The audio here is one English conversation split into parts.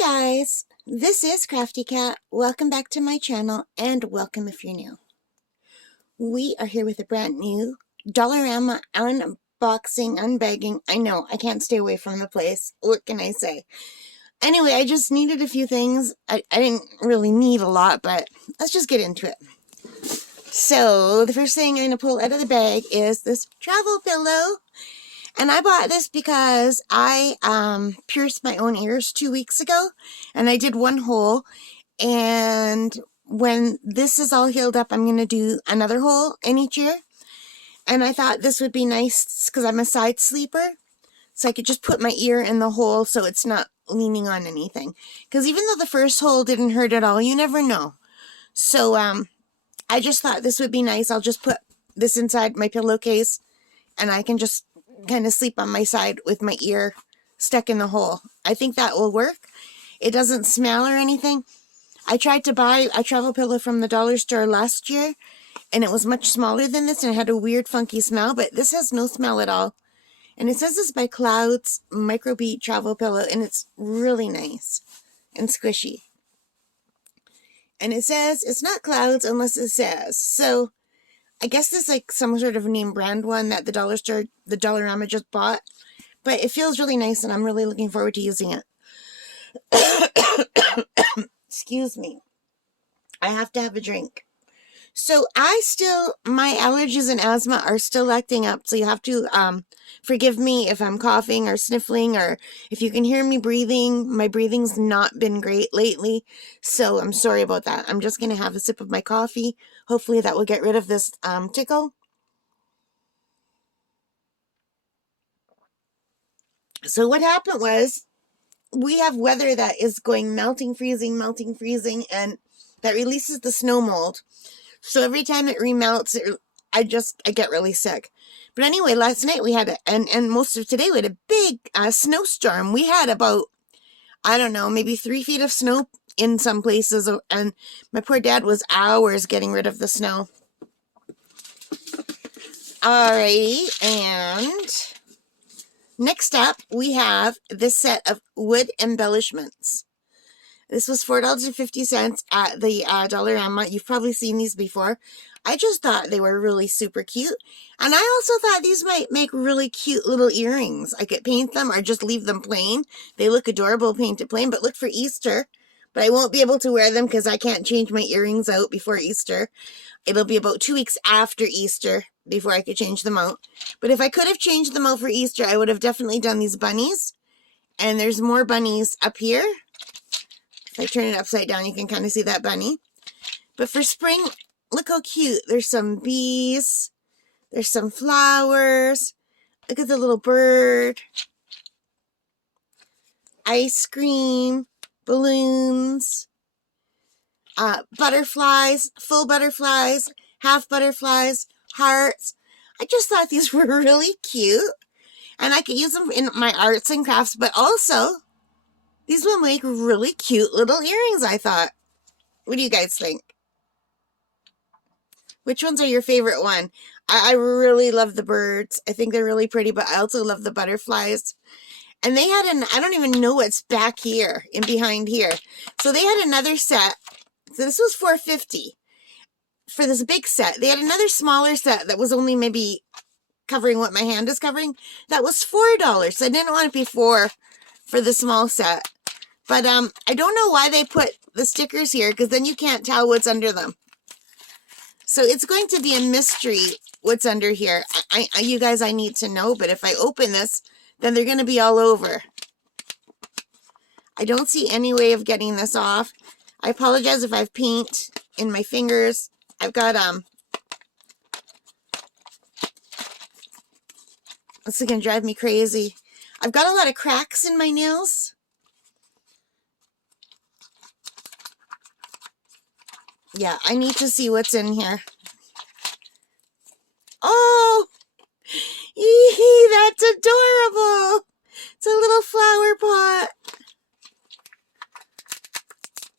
guys, this is Crafty Cat. Welcome back to my channel and welcome if you're new. We are here with a brand new Dollarama unboxing, unbagging. I know, I can't stay away from the place. What can I say? Anyway, I just needed a few things. I didn't really need a lot, but let's just get into it. So, the first thing I'm going to pull out of the bag is this travel pillow. And I bought this because I pierced my own ears 2 weeks ago, and I did one hole, and when this is all healed up, I'm going to do another hole in each ear, and I thought this would be nice because I'm a side sleeper, so I could just put my ear in the hole so it's not leaning on anything, because even though the first hole didn't hurt at all, you never know. So I just thought this would be nice. I'll just put this inside my pillowcase, and I can just kind of sleep on my side with my ear stuck in the hole. I think that will work. It doesn't smell or anything. I tried to buy a travel pillow from the dollar store last year, and it was much smaller than this, and it had a weird funky smell, but this has no smell at all. And it says this by Cloud's Microbead Travel Pillow, and it's really nice and squishy. And it says it's not Cloud's unless it says. So I guess this is like some sort of name brand one that the dollar store, the Dollarama just bought. But it feels really nice, and I'm really looking forward to using it. Excuse me. I have to have a drink. So my allergies and asthma are still acting up. So you have to forgive me if I'm coughing or sniffling, or if you can hear me breathing. My breathing's not been great lately, so I'm sorry about that. I'm just going to have a sip of my coffee. Hopefully that will get rid of this tickle. So what happened was, we have weather that is going melting, freezing, and that releases the snow mold. So every time it remelts, I get really sick. But anyway, last night we had and most of today we had a big snowstorm. We had about, I don't know, maybe 3 feet of snow in some places, and my poor dad was hours getting rid of the snow. Alrighty, and next up we have this set of wood embellishments. This was $4.50 at the Dollarama. You've probably seen these before. I just thought they were really super cute. And I also thought these might make really cute little earrings. I could paint them or just leave them plain. They look adorable painted plain, but look for Easter. But I won't be able to wear them because I can't change my earrings out before Easter. It'll be about 2 weeks after Easter before I could change them out. But if I could have changed them out for Easter, I would have definitely done these bunnies. And there's more bunnies up here. If I turn it upside down, you can kind of see that bunny. But for spring, look how cute. There's some bees. There's some flowers. Look at the little bird. Ice cream. Balloons. Butterflies. Full butterflies. Half butterflies. Hearts. I just thought these were really cute. And I could use them in my arts and crafts, but also these will make really cute little earrings, I thought. What do you guys think? Which ones are your favorite one? I really love the birds. I think they're really pretty, but I also love the butterflies. And they had I don't even know what's back here and behind here. So they had another set. So this was $4.50 for this big set. They had another smaller set that was only maybe covering what my hand is covering. That was $4. So I didn't want to pay $4 for the small set. But I don't know why they put the stickers here, because then you can't tell what's under them. So it's going to be a mystery what's under here. You guys, I need to know, but if I open this, then they're going to be all over. I don't see any way of getting this off. I apologize if I have paint in my fingers. I've got, this is going to drive me crazy. I've got a lot of cracks in my nails. Yeah, I need to see what's in here. Oh, that's adorable. It's a little flower pot.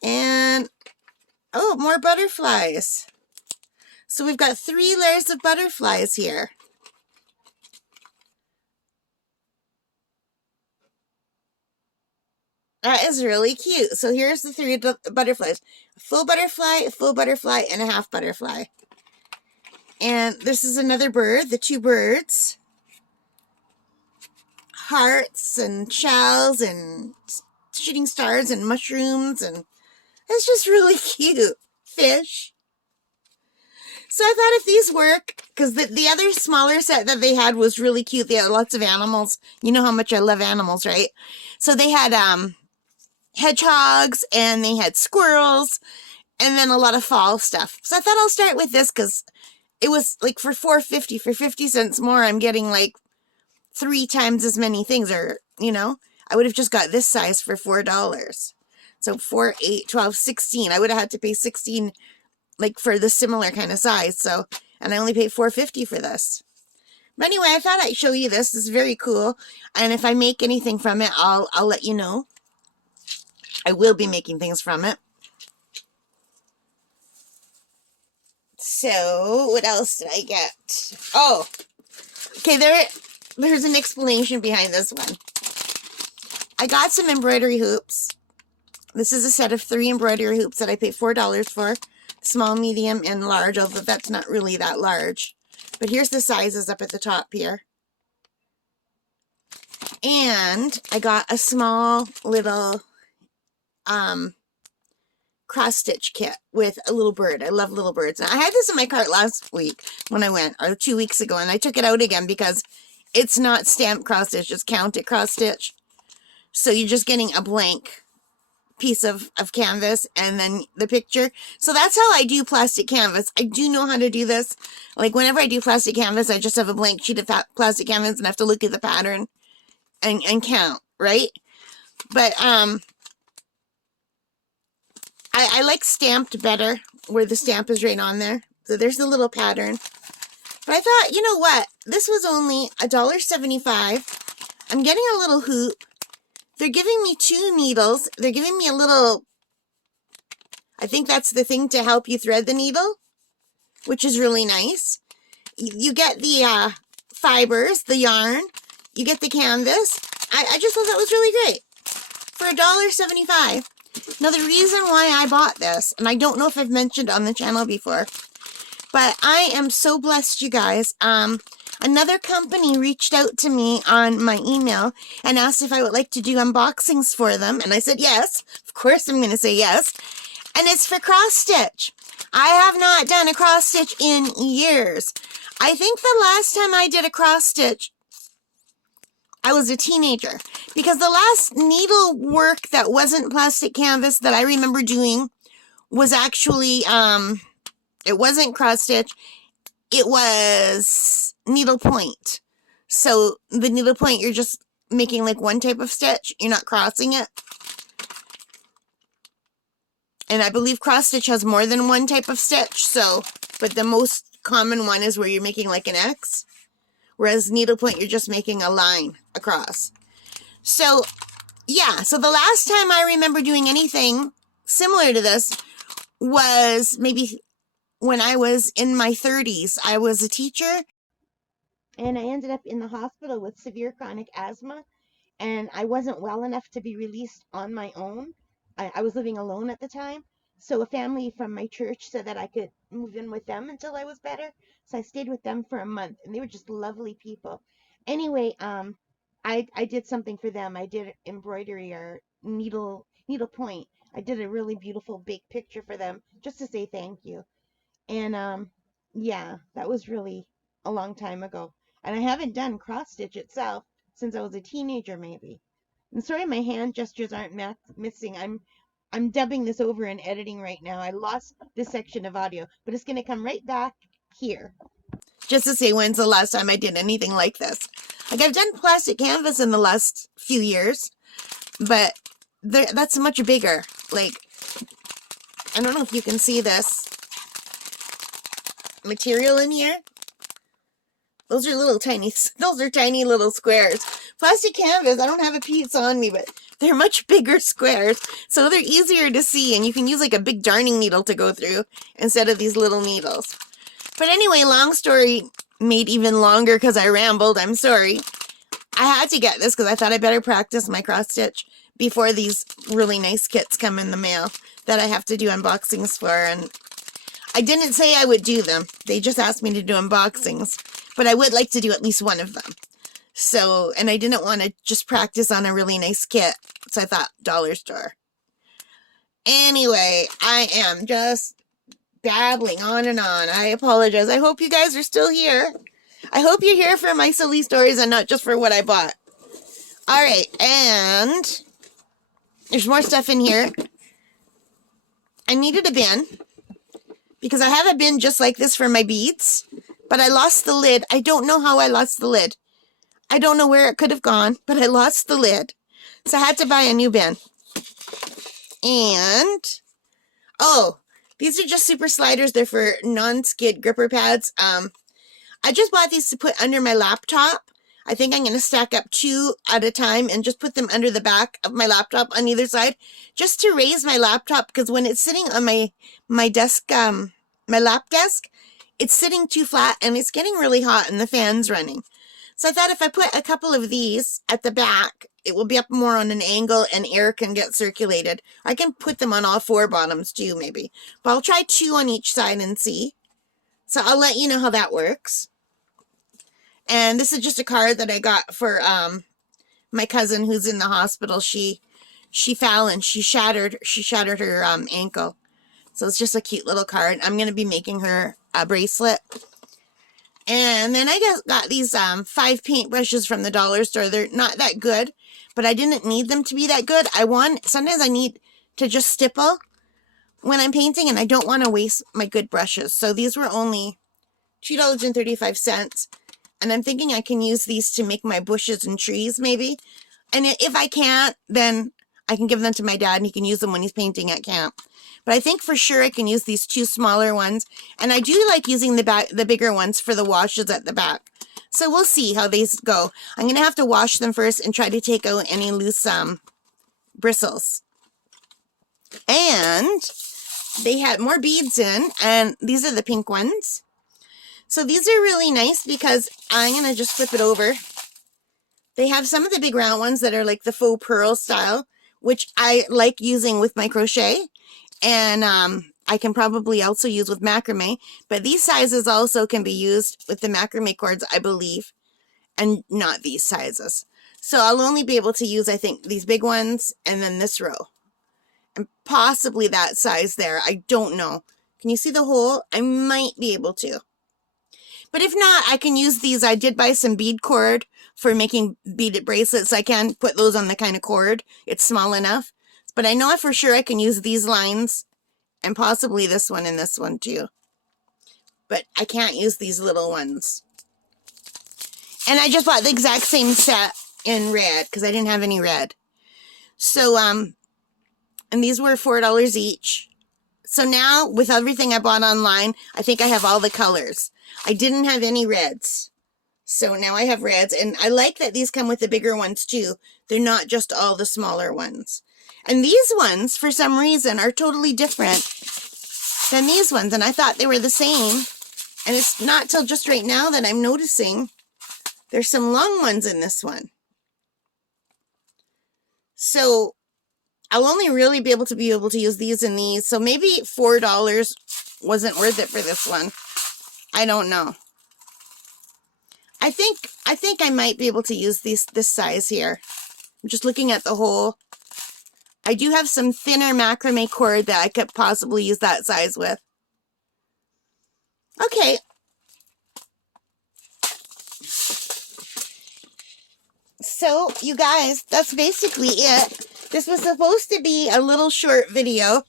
And, oh, more butterflies. So we've got 3 layers of butterflies here. That is really cute. So here's the three butterflies. A full butterfly, and a half butterfly. And this is another bird, the two birds. Hearts and shells and shooting stars and mushrooms, and it's just really cute. Fish. So I thought if these work, because the other smaller set that they had was really cute. They had lots of animals. You know how much I love animals, right? So they had hedgehogs, and they had squirrels, and then a lot of fall stuff. So I thought I'll start with this because it was like for $4.50, for 50 cents more, I'm getting like 3 times as many things, or, you know, I would have just got this size for $4. So 4, 8, 12, 16. I would have had to pay 16 like for the similar kind of size. So, and I only paid $4.50 for this. But anyway, I thought I'd show you this. It's very cool. And if I make anything from it, I'll let you know. I will be making things from it. So, what else did I get? Oh, okay, there's an explanation behind this one. I got some embroidery hoops. This is a set of 3 embroidery hoops that I paid $4 for. Small, medium, and large, although that's not really that large. But here's the sizes up at the top here. And I got a small little cross-stitch kit with a little bird. I love little birds. And I had this in my cart last week when I went, or 2 weeks ago, and I took it out again because it's not stamped cross-stitch, it's counted cross-stitch. So you're just getting a blank piece of canvas and then the picture. So that's how I do plastic canvas. I do know how to do this. Like whenever I do plastic canvas, I just have a blank sheet of plastic canvas and I have to look at the pattern and count, right? But I like stamped better, where the stamp is right on there. So there's the little pattern. But I thought, you know what? This was only $1.75. I'm getting a little hoop. They're giving me 2 needles. They're giving me a little, I think that's the thing to help you thread the needle, which is really nice. You get the fibers, the yarn. You get the canvas. I just thought that was really great for $1.75. Now, the reason why I bought this, and I don't know if I've mentioned on the channel before, but I am so blessed, you guys. Another company reached out to me on my email and asked if I would like to do unboxings for them. And I said yes. Of course I'm going to say yes. And it's for cross stitch. I have not done a cross stitch in years. I think the last time I did a cross stitch, I was a teenager. Because the last needlework that wasn't plastic canvas that I remember doing was actually, it wasn't cross stitch. It was needlepoint. So the needlepoint, you're just making like one type of stitch. You're not crossing it. And I believe cross stitch has more than one type of stitch. So, but the most common one is where you're making like an X. Whereas needlepoint, you're just making a line across. So, yeah. So the last time I remember doing anything similar to this was maybe when I was in my 30s. I was a teacher, and I ended up in the hospital with severe chronic asthma, and I wasn't well enough to be released on my own. I was living alone at the time, so a family from my church said that I could move in with them until I was better, so I stayed with them for a month, and they were just lovely people. Anyway, I did something for them. I did embroidery or needlepoint. I did a really beautiful big picture for them just to say thank you. And yeah, that was really a long time ago. And I haven't done cross stitch itself since I was a teenager, maybe. And sorry, my hand gestures aren't missing. I'm dubbing this over and editing right now. I lost this section of audio, but it's gonna come right back here. Just to say, when's the last time I did anything like this? Like, I've done plastic canvas in the last few years, but that's much bigger. Like, I don't know if you can see this material in here. Those are tiny little squares. Plastic canvas, I don't have a piece on me, but they're much bigger squares, so they're easier to see, and you can use like a big darning needle to go through instead of these little needles. But anyway, long story made even longer because I rambled. I'm sorry. I had to get this because I thought I better practice my cross stitch before these really nice kits come in the mail that I have to do unboxings for. And I didn't say I would do them. They just asked me to do unboxings. But I would like to do at least one of them. So, and I didn't want to just practice on a really nice kit. So I thought, dollar store. Anyway, I am just babbling on and on. I apologize. I hope you guys are still here. I hope you're here for my silly stories and not just for what I bought. Alright, and there's more stuff in here. I needed a bin because I have a bin just like this for my beads, but I lost the lid. I don't know how I lost the lid. I don't know where it could have gone, but I lost the lid. So I had to buy a new bin. And, oh, these are just super sliders. They're for non-skid gripper pads. I just bought these to put under my laptop. I think I'm going to stack up 2 at a time and just put them under the back of my laptop on either side, just to raise my laptop, because when it's sitting on my desk, my lap desk, it's sitting too flat and it's getting really hot and the fan's running. So I thought if I put a couple of these at the back, it will be up more on an angle and air can get circulated. I can put them on all 4 bottoms too, maybe. But I'll try 2 on each side and see. So I'll let you know how that works. And this is just a card that I got for my cousin who's in the hospital. She fell and she shattered her ankle. So it's just a cute little card. I'm going to be making her a bracelet. And then I got these 5 paintbrushes from the dollar store. They're not that good, but I didn't need them to be that good. Sometimes I need to just stipple when I'm painting, and I don't want to waste my good brushes. So these were only $2.35. And I'm thinking I can use these to make my bushes and trees, maybe. And if I can't, then I can give them to my dad, and he can use them when he's painting at camp. But I think for sure I can use these 2 smaller ones. And I do like using the bigger ones for the washes at the back. So we'll see how these go. I'm going to have to wash them first and try to take out any loose bristles. And they had more beads in, and these are the pink ones. So these are really nice because I'm going to just flip it over. They have some of the big round ones that are like the faux pearl style, which I like using with my crochet. And I can probably also use with macrame. But these sizes also can be used with the macrame cords, I believe. And not these sizes. So I'll only be able to use, I think, these big ones and then this row. And possibly that size there. I don't know. Can you see the hole? I might be able to. But if not, I can use these. I did buy some bead cord for making beaded bracelets. I can put those on the kind of cord. It's small enough. But I know for sure I can use these lines and possibly this one and this one too. But I can't use these little ones. And I just bought the exact same set in red because I didn't have any red. So, and these were $4 each. So now, with everything I bought online, I think I have all the colors. I didn't have any reds. So now I have reds. And I like that these come with the bigger ones too. They're not just all the smaller ones. And these ones, for some reason, are totally different than these ones. And I thought they were the same. And it's not till just right now that I'm noticing there's some long ones in this one. So I'll only really be able to use these and these. So maybe $4 wasn't worth it for this one. I don't know. I think I might be able to use this size here. I'm just looking at the hole. I do have some thinner macrame cord that I could possibly use that size with. Okay. So, you guys, that's basically it. This was supposed to be a little short video.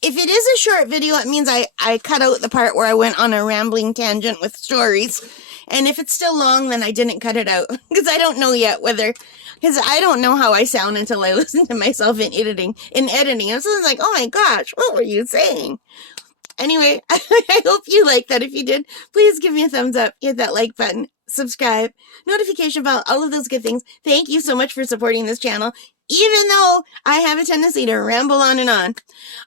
If it is a short video, it means I cut out the part where I went on a rambling tangent with stories. And if it's still long, then I didn't cut it out. Because I don't know yet whether... Because I don't know how I sound until I listen to myself in editing. And so like, oh my gosh, what were you saying? Anyway, I hope you liked that. If you did, please give me a thumbs up. Hit that like button. Subscribe. Notification bell. All of those good things. Thank you so much for supporting this channel. Even though I have a tendency to ramble on and on.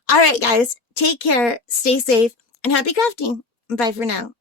Alright guys, take care, stay safe, and happy crafting. Bye for now.